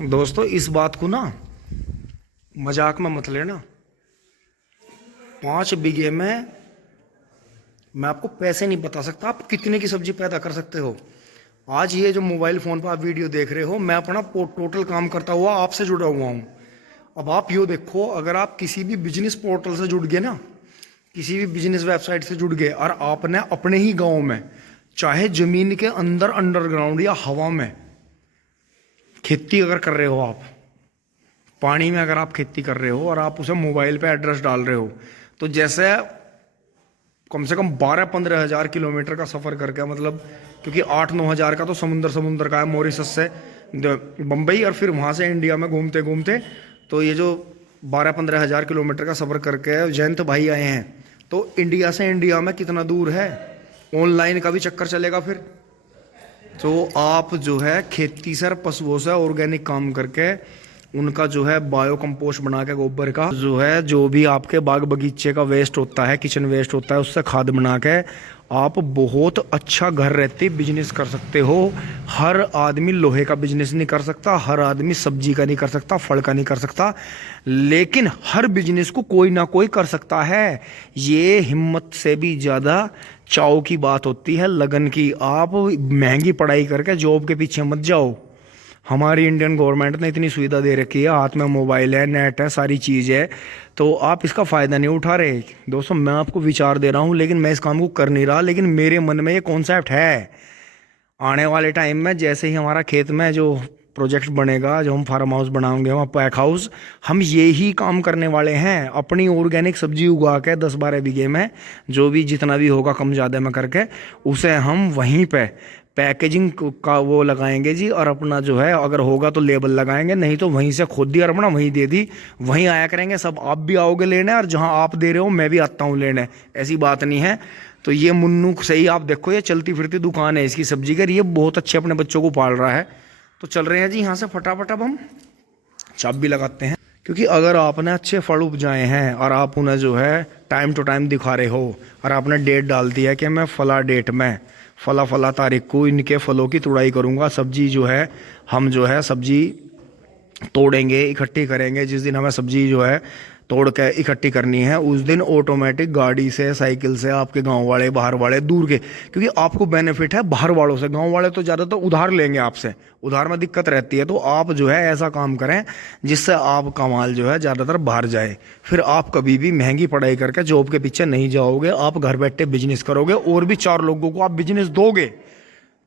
दोस्तों इस बात को ना मजाक में मत लेना। 5 बीघे में मैं आपको पैसे नहीं बता सकता आप कितने की सब्जी पैदा कर सकते हो। आज ये जो मोबाइल फ़ोन पर आप वीडियो देख रहे हो, मैं अपना टोटल काम करता हुआ आपसे जुड़ा हुआ हूँ। अब आप यो देखो, अगर आप किसी भी बिजनेस पोर्टल से जुड़ गए ना, किसी भी बिजनेस वेबसाइट से जुड़ गए और आपने अपने ही गांव में, चाहे ज़मीन के अंदर अंडरग्राउंड या हवा में खेती अगर कर रहे हो, आप पानी में अगर आप खेती कर रहे हो और आप उसे मोबाइल पे एड्रेस डाल रहे हो, तो जैसे कम से कम 12-15 हज़ार किलोमीटर का सफ़र करके, मतलब क्योंकि 8-9 हज़ार का तो समुंदर का है मॉरिशस से बम्बई, और फिर वहाँ से इंडिया में घूमते घूमते, तो ये जो 12-15 हज़ार किलोमीटर का सफ़र करके जयंत भाई आए हैं, तो इंडिया से इंडिया में कितना दूर है, ऑनलाइन का भी चक्कर चलेगा फिर। तो आप जो है खेती से, पशुओं से ऑर्गेनिक काम करके उनका जो है बायो कंपोस्ट बना के, गोबर का जो है, जो भी आपके बाग बगीचे का वेस्ट होता है, किचन वेस्ट होता है, उससे खाद बना के आप बहुत अच्छा घर रहते बिजनेस कर सकते हो। हर आदमी लोहे का बिजनेस नहीं कर सकता, हर आदमी सब्जी का नहीं कर सकता, फल का नहीं कर सकता, लेकिन हर बिजनेस को कोई ना कोई कर सकता है। ये हिम्मत से भी ज़्यादा चाव की बात होती है, लगन की। आप महंगी पढ़ाई करके जॉब के पीछे मत जाओ। हमारी इंडियन गवर्नमेंट ने इतनी सुविधा दे रखी है, हाथ में मोबाइल है, नेट है, सारी चीज़ है, तो आप इसका फ़ायदा नहीं उठा रहे। दोस्तों मैं आपको विचार दे रहा हूँ, लेकिन मैं इस काम को कर नहीं रहा, लेकिन मेरे मन में ये कॉन्सेप्ट है। आने वाले टाइम में जैसे ही हमारा खेत में जो प्रोजेक्ट बनेगा, जो हम फार्म हाउस बनाएंगे, वहाँ पैक हाउस, हम यही काम करने वाले हैं। अपनी ऑर्गेनिक सब्जी उगा के 10-12 बीघे में जो भी जितना भी होगा कम ज़्यादा में करके, उसे हम वहीं पे पैकेजिंग का वो लगाएंगे जी, और अपना जो है अगर होगा तो लेबल लगाएंगे, नहीं तो वहीं से खुद दी और अपना वहीं दे दी, वहीं आया करेंगे सब। आप भी आओगे लेने, और जहाँ आप दे रहे हो मैं भी आता हूँ लेने, ऐसी बात नहीं है। तो ये मुन्नू सही, आप देखो ये चलती फिरती दुकान है इसकी सब्जी की, ये बहुत अच्छे अपने बच्चों को पाल रहा है। तो चल रहे हैं जी यहाँ से फटाफट, अब हम चाबी लगाते हैं। क्योंकि अगर आपने अच्छे फल उपजाए हैं और आप उन्हें जो है टाइम टू टाइम दिखा रहे हो, और आपने डेट डाल दी है कि मैं फला डेट में फला तारीख को इनके फलों की तुड़ाई करूँगा, सब्जी जो है हम जो है सब्जी तोड़ेंगे, इकट्ठी करेंगे, जिस दिन हमें सब्जी जो है तोड़ के इकट्ठी करनी है, उस दिन ऑटोमेटिक गाड़ी से, साइकिल से आपके गांव वाले, बाहर वाले, दूर के, क्योंकि आपको बेनिफिट है बाहर वालों से। गांव वाले तो ज़्यादातर उधार लेंगे आपसे, उधार में दिक्कत रहती है। तो आप जो है ऐसा काम करें जिससे आपका माल जो है ज़्यादातर बाहर जाए। फिर आप कभी भी महंगी पढ़ाई करके जॉब के पीछे नहीं जाओगे, आप घर बैठे बिजनेस करोगे और भी 4 लोगों को आप बिजनेस दोगे।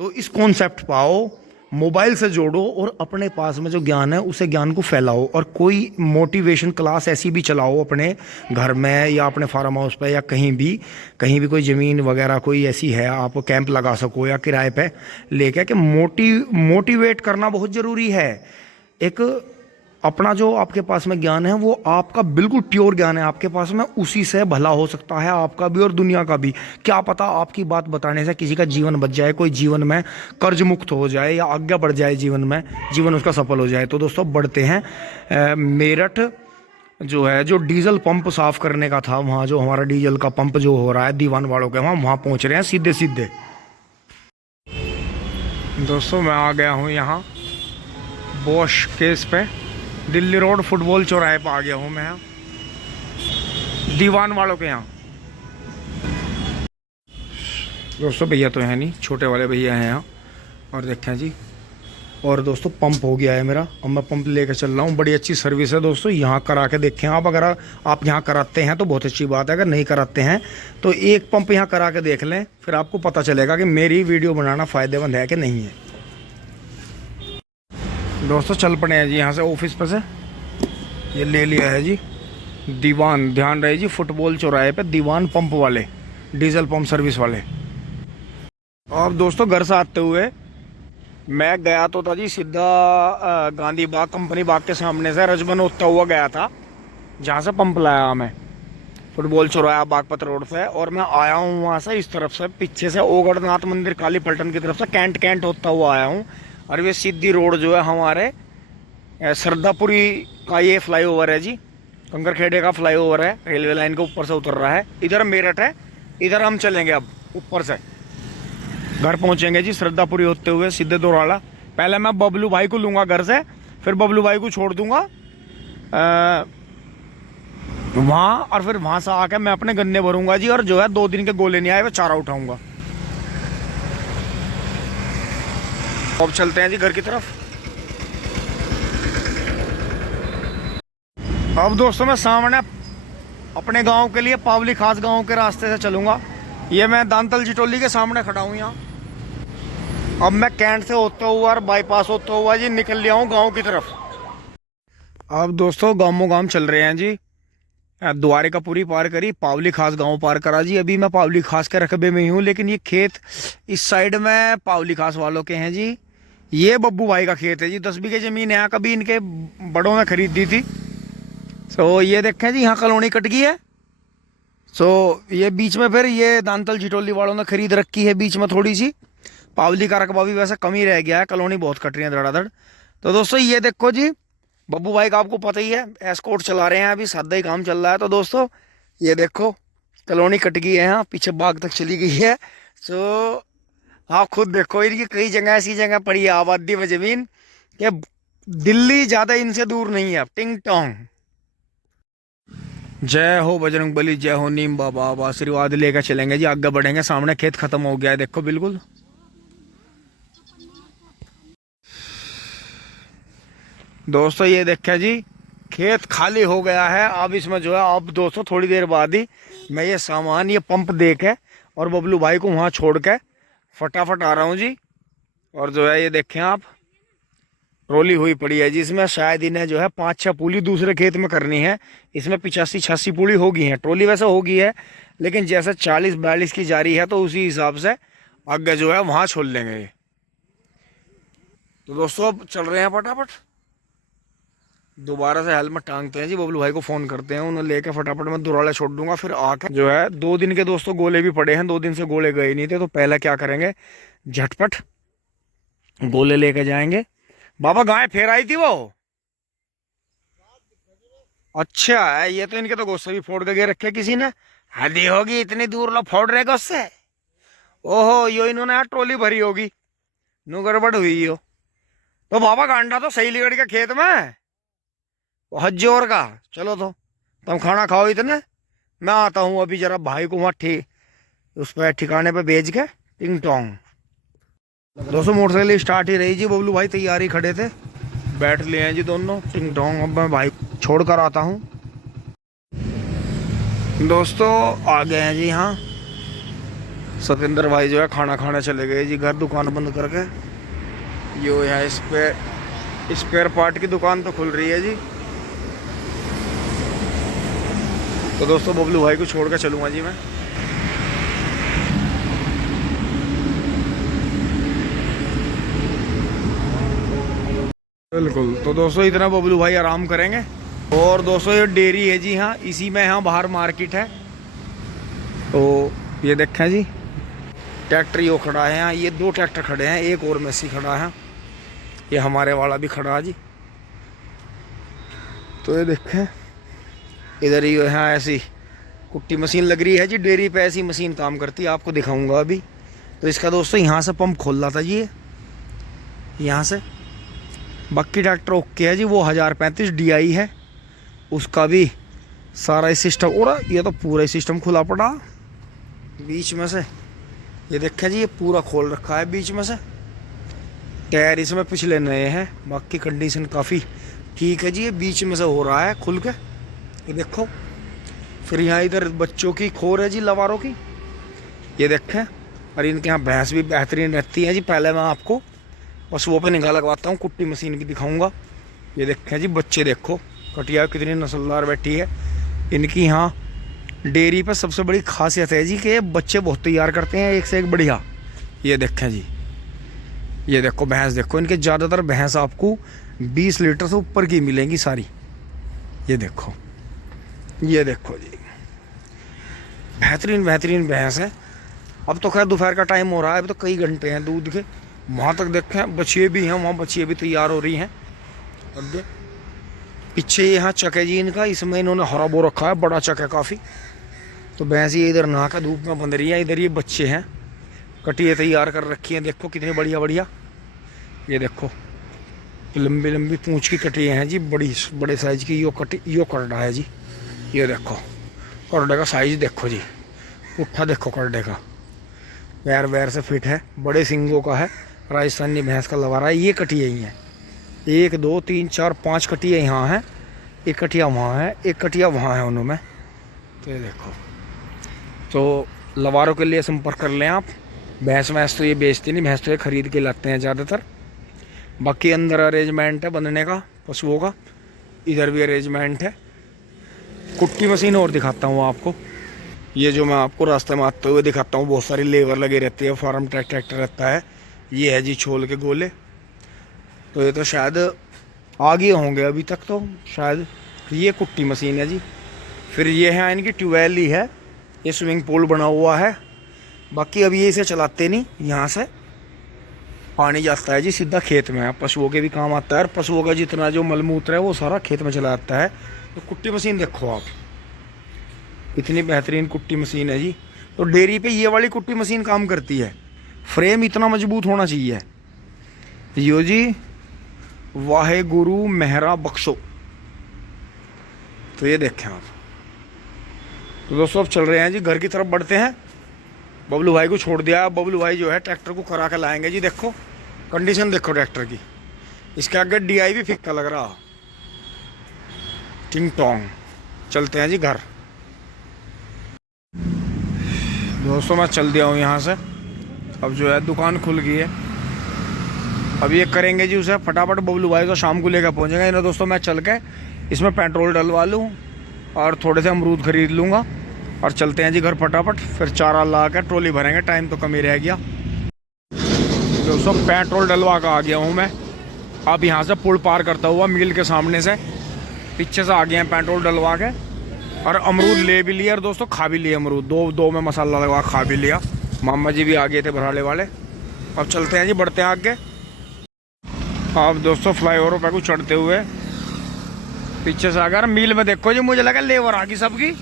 तो इस कॉन्सेप्ट पाओ, मोबाइल से जोड़ो, और अपने पास में जो ज्ञान है उसे ज्ञान को फैलाओ, और कोई मोटिवेशन क्लास ऐसी भी चलाओ अपने घर में या अपने फार्म हाउस पे, या कहीं भी कोई ज़मीन वगैरह कोई ऐसी है आप कैंप लगा सको, या किराए पे लेके कि मोटिवेट करना बहुत ज़रूरी है। एक अपना जो आपके पास में ज्ञान है वो आपका बिल्कुल प्योर ज्ञान है आपके पास में, उसी से भला हो सकता है आपका भी और दुनिया का भी। क्या पता आपकी बात बताने से किसी का जीवन बच जाए, कोई जीवन में कर्ज मुक्त हो जाए या आगे बढ़ जाए, जीवन में जीवन उसका सफल हो जाए। तो दोस्तों बढ़ते हैं। मेरठ जो है, जो डीजल पंप साफ करने का था, वहाँ जो हमारा डीजल का पंप जो हो रहा है दीवान वालों के वहाँ पहुँच रहे हैं सीधे सीधे। दोस्तों मैं आ गया हूँ यहाँ बॉश केस पे, दिल्ली रोड फुटबॉल चौराहे पर आ गया हूँ मैं यहाँ दीवान वालों के यहाँ। दोस्तों भैया तो है नहीं, छोटे वाले भैया हैं यहाँ, और देखें जी। और दोस्तों पंप हो गया है मेरा, अब मैं पंप लेकर चल रहा हूँ। बड़ी अच्छी सर्विस है दोस्तों, यहाँ करा के देखें आप। अगर आप यहाँ कराते हैं तो बहुत अच्छी बात है, अगर नहीं कराते हैं तो एक पंप यहाँ करा के देख लें, फिर आपको पता चलेगा कि मेरी वीडियो बनाना फ़ायदेमंद है कि नहीं है। दोस्तों चल पड़े हैं जी यहाँ से ऑफिस पर से, ये ले लिया है जी दीवान, ध्यान रहे जी फुटबॉल चौराहे पे दीवान पंप वाले, डीजल पंप सर्विस वाले। अब दोस्तों घर से आते हुए मैं गया तो था जी सीधा गांधी बाग, कंपनी बाग के सामने से रजबन होता हुआ गया था, जहाँ से पंप लाया मैं फुटबॉल चौराहा बागपत रोड से। और मैं आया हूँ वहाँ से इस तरफ से, पीछे से ओगढ़नाथ मंदिर काली पलटन की तरफ से कैंट होता हुआ आया हूँ। और ये सीधी रोड जो है हमारे सरदापुरी का ये फ्लाईओवर है जी, कंकरखेड़े का फ्लाईओवर है, रेलवे लाइन के ऊपर से उतर रहा है। इधर मेरठ है, इधर हम चलेंगे अब ऊपर से, घर पहुंचेंगे जी श्रद्धापुरी होते हुए सीधे दोराला। पहले मैं बबलू भाई को लूँगा घर से, फिर बबलू भाई को छोड़ दूंगा वहाँ, और फिर वहाँ से आके मैं अपने गन्ने भरूंगा जी। और जो है 2 दिन के गोले नहीं आए वो चारा उठाऊंगा। अब चलते हैं जी घर की तरफ। अब दोस्तों मैं सामने अपने गांव के लिए पावली खास गांव के रास्ते से चलूंगा। ये मैं दानतल जिटोली के सामने खड़ा हूँ यहाँ। अब मैं कैंट से होता हुआ और बाईपास होता हुआ जी निकल लिया हूँ गांव की तरफ। अब दोस्तों गांवों गांव चल रहे हैं जी। द्वारिकापुरी पार करी, पावली खास गांव पार करा जी। अभी मैं पावली खास के रकबे में ही हूँ, लेकिन ये खेत इस साइड में पावली खास वालों के हैं जी। ये बब्बू भाई का खेत है जी। 10 बीघे जमीन है, कभी इनके बड़ों ने खरीद दी थी। सो ये देखें जी, यहाँ कॉलोनी कट गई है। सो ये बीच में फिर ये दानतल जिटोली वालों ने खरीद रखी है बीच में थोड़ी सी। पावली का रकबा भी वैसे कम ही रह गया है, कॉलोनी बहुत कट रही है धड़ाधड़। तो दोस्तों ये देखो जी, बब्बू भाई का आपको पता ही है, एस्कॉर्ट चला रहे हैं, अभी सादा ही काम चल रहा है। तो दोस्तों ये देखो कॉलोनी कट गई है, यहाँ पीछे बाग तक चली गई है। सो आप खुद देखो, इनकी कई जगह ऐसी जगह पड़ी है आबादी में जमीन कि दिल्ली ज़्यादा इनसे दूर नहीं है। टिंग टोंग। जय हो बजरंग बली, जय हो नीम बाबा। अब आशीर्वाद लेकर चलेंगे जी, आगे बढ़ेंगे। सामने खेत खत्म हो गया है, देखो बिल्कुल। दोस्तों ये देखिए जी, खेत खाली हो गया है। अब इसमें जो है, अब दोस्तों थोड़ी देर बाद ही मैं ये सामान, ये पंप दे के और बबलू भाई को वहाँ छोड़ के फटाफट आ रहा हूँ जी। और जो है ये देखें आप, रोली हुई पड़ी है जिसमें शायद इन्हें जो है 5-6 पूली दूसरे खेत में करनी है। इसमें 85-86 पूली होगी है। ट्रॉली वैसे होगी है, लेकिन जैसे 40-42 की जारी है, तो उसी हिसाब से आगे जो है वहाँ छोड़ लेंगे। तो दोस्तों अब चल रहे हैं फटाफट। दोबारा से हेलमेट टांगते हैं जी, बबलू भाई को फ़ोन करते हैं, उन्हें लेके फटाफट मैं दुराले छोड़ दूंगा। फिर आके जो है 2 दिन के दोस्तों गोले भी पड़े हैं, 2 दिन से गोले गए नहीं थे। तो पहले क्या करेंगे, झटपट गोले लेके जाएंगे। बाबा गाय फेर आई थी वो? अच्छा है, ये तो इनके तो गोस्से भी फोड़ के गे रखे किसी ने। हदी होगी, इतनी दूर लोग फोड़ रहे गोस्से। ओहो, यो इन्होंने यार ट्रॉली भरी होगी, नु गड़बड़ हुई हो। तो बाबा गांडा तो सही लिगड़ के खेत में हज्जोर का। चलो तो तुम खाना खाओ इतने, मैं आता हूँ अभी जरा भाई को वहाँ उस पर ठिकाने पे भेज के। टिंग टोंग। दोस्तों मोटरसाइकिल स्टार्ट ही रही जी, बबलू भाई तैयारी खड़े थे, बैठ लिए हैं जी दोनों। टिंग टोंग। अब मैं भाई छोड़ कर आता हूँ। दोस्तों आ गए हैं जी यहाँ। सतेंद्र भाई जो है खाना खाने चले गए जी घर, दुकान बंद करके। यो है स्पेयर पार्ट की दुकान तो खुल रही है जी। तो दोस्तों बबलू भाई को छोड़ कर चलूँगा जी मैं। बिल्कुल। तो दोस्तों इतना बबलू भाई आराम करेंगे। और दोस्तों ये डेयरी है जी, हाँ इसी में यहाँ बाहर मार्केट है। तो ये देखें जी, ट्रैक्टर यो खड़ा है यहाँ, ये 2 ट्रैक्टर खड़े हैं, एक और मेसी खड़ा है, ये हमारे वाला भी खड़ा है जी। तो ये देखें इधर ही यहाँ ऐसी कुट्टी मशीन लग रही है जी, डेयरी पे ऐसी मशीन काम करती है, आपको दिखाऊंगा अभी। तो इसका दोस्तों यहाँ से पंप खोल रहा था जी, ये यहाँ से। बाकी ट्रैक्टर ओके है जी, वो 1035 DI है, उसका भी सारा सिस्टम। और ये तो पूरा ही सिस्टम खुला पड़ा बीच में से। ये देखें जी, ये पूरा खोल रखा है बीच में से। टायर इसमें पिछले नए हैं, बाकी कंडीशन काफ़ी ठीक है जी। ये बीच में से हो रहा है खुल के, ये देखो। फिर यहाँ इधर बच्चों की खोर है जी, लवारों की, ये देखें। और इनके यहाँ भैंस भी बेहतरीन रहती है जी। पहले मैं आपको पशुओं पे निगाह लगवाता हूँ, कुट्टी मशीन की दिखाऊंगा। ये देखें जी बच्चे, देखो कटिया कितनी नस्लदार बैठी है। इनकी यहाँ डेयरी पर सबसे बड़ी खासियत है जी कि ये बच्चे बहुत तैयार करते हैं, एक से एक बढ़िया। ये देखें जी, ये देखो भैंस, देखो इनके ज़्यादातर भैंस आपको 20 लीटर से ऊपर की मिलेंगी सारी। ये देखो, ये देखो जी, बेहतरीन बेहतरीन भैंस है। अब तो खैर दोपहर का टाइम हो रहा है, अब तो कई घंटे हैं दूध के। वहाँ तक देखें बछिए भी हैं, वहाँ बछिए भी तैयार हो रही हैं। अब पीछे यहाँ चक है जी इनका, इसमें इन्होंने हरा बो रखा है, बड़ा चक है काफ़ी। तो भैंस ये इधर नहा कर धूप में बंध रही है। इधर ये बच्चे हैं, कटिए तैयार कर रखी हैं, देखो कितनी बढ़िया बढ़िया। ये देखो लंबी लंबी पूंछ की कटियाँ हैं जी, बड़ी बड़े साइज की। यो करडा है जी, ये देखो करडे का साइज देखो जी, पुट्ठा देखो करडे का, पैर वैर से फिट है, बड़े सिंगों का है, राजस्थानी भैंस का लवा रहा है। ये कटिया ही हैं, 1 2 3 4 5 कटिया यहाँ हैं, एक कटिया वहाँ है, एक कटिया वहाँ है उनमें। तो ये देखो, तो लवारों के लिए संपर्क कर लें आप। भैंस तो ये बेचते नहीं, भैंस तो ये खरीद के लाते हैं ज़्यादातर। बाकी अंदर अरेंजमेंट है बंधने का पशुओं का, इधर भी अरेंजमेंट है। कुट्टी मशीन और दिखाता हूँ आपको। ये जो मैं आपको रास्ते में आते हुए दिखाता हूँ, बहुत सारी लेबर लगे रहती है, फार्म ट्रैक्टर रहता है। ये है जी छोल के गोले, तो ये तो शायद आगे होंगे अभी तक तो शायद। ये कुट्टी मशीन है जी। फिर ये है इनकी ट्यूबवेल ही है, ये स्विमिंग पूल बना हुआ है। बाकी अभी ये इसे चलाते नहीं, यहाँ से पानी जाता है जी सीधा खेत में, पशुओं के भी काम आता है, और पशुओं का जितना जो मलमूत्र है वो सारा खेत में चला जाता है। तो कुट्टी मशीन देखो आप, इतनी बेहतरीन कुट्टी मशीन है जी। तो डेयरी पे ये वाली कुट्टी मशीन काम करती है। फ्रेम इतना मजबूत होना चाहिए। यो जी वाहे गुरु मेहरा बख्शो। तो ये देखें आप। तो दोस्तों अब चल रहे हैं जी, घर की तरफ बढ़ते हैं। बबलू भाई को छोड़ दिया, बबलू भाई जो है ट्रैक्टर को करा के लाएंगे जी। देखो कंडीशन देखो ट्रैक्टर की, इसके आगे DI भी फिक्का लग रहा, टिंग टोंग। चलते हैं जी घर। दोस्तों मैं चल दिया हूँ यहाँ से, अब जो है दुकान खुल गई है। अब ये करेंगे जी उसे फटाफट, बबलू भाई तो शाम को लेकर पहुँचेंगे। इन्हें दोस्तों मैं चल के इसमें पेट्रोल डलवा लूँ और थोड़े से अमरूद खरीद लूँगा और चलते हैं जी घर फटाफट। फिर चारा ला कर ट्रॉली भरेंगे, टाइम तो कम ही रह गया। दोस्तों पेट्रोल डलवा का आ गया हूँ मैं। अब यहाँ से पुल पार करता हुआ मिल के सामने से पीछे से आ गए हैं पेट्रोल डलवा के, और अमरूद ले भी लिया और दोस्तों खा भी लिया अमरूद। दो में मसाला लगा खा भी लिया। मामा जी भी आ गए थे भराले वाले। अब चलते हैं जी, बढ़ते हैं आगे। अब दोस्तों फ्लाईओवर पे को चढ़ते हुए पीछे से आकर मील में देखो जी, मुझे लगा लेबर आ गई सबकी।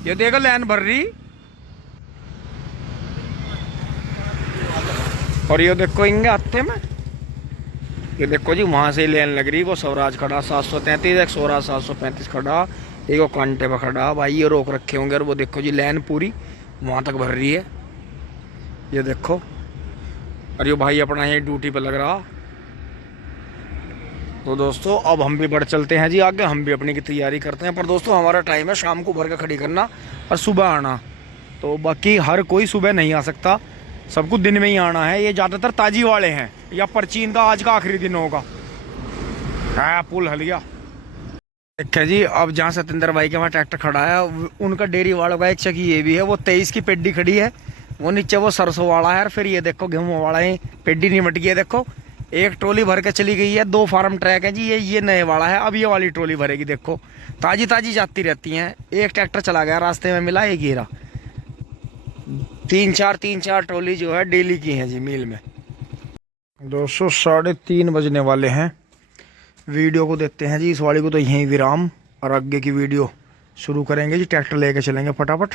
ये देखो लाइन भर रही, और ये देखो इंगे आते में, ये देखो जी वहां से लाइन लग रही। वो स्वराज खड़ा 733, एक स्वराज 735 खड़ा, एक वो कांटे पर खड़ा। भाई ये रोक रखे होंगे, और वो देखो जी लाइन पूरी वहां तक भर रही है। ये देखो, और ये भाई अपना यही ड्यूटी पे लग रहा। तो दोस्तों अब हम भी बढ़ चलते हैं जी आगे, हम भी अपनी की तैयारी करते हैं। पर दोस्तों हमारा टाइम है शाम को भर के खड़ी करना और सुबह आना। तो बाकी हर कोई सुबह नहीं आ सकता, सबको दिन में ही आना है। ये ज़्यादातर ताजी वाले हैं, या पर्ची इनका आज का आखिरी दिन होगा। पुल हल गया। देखिए जी, अब जहाँ सतेंद्र भाई के वहाँ ट्रैक्टर खड़ा है, उनका डेयरी वालों का एक चक्की ये भी है। वो 23 की पेड्डी खड़ी है, वो नीचे वो सरसों वाला है, और फिर ये देखो गेहूँ वाला है। पेड्डी नहीं मट गई है, देखो एक ट्रॉली भर के चली गई है। 2 फार्म ट्रैक है जी, ये नए वाला है। अब ये वाली ट्रॉली भरेगी, देखो ताजी ताजी जाती रहती हैं। एक ट्रैक्टर चला गया, रास्ते में मिला एक गिरा। 3-4 ट्रॉली जो है डेली की है जी मिल में। दोस्तों 3:30 बजने वाले हैं। वीडियो को देखते हैं जी, इस वाली को तो यहीं विराम, और आगे की वीडियो शुरू करेंगे जी। ट्रैक्टर लेके चलेंगे फटाफट।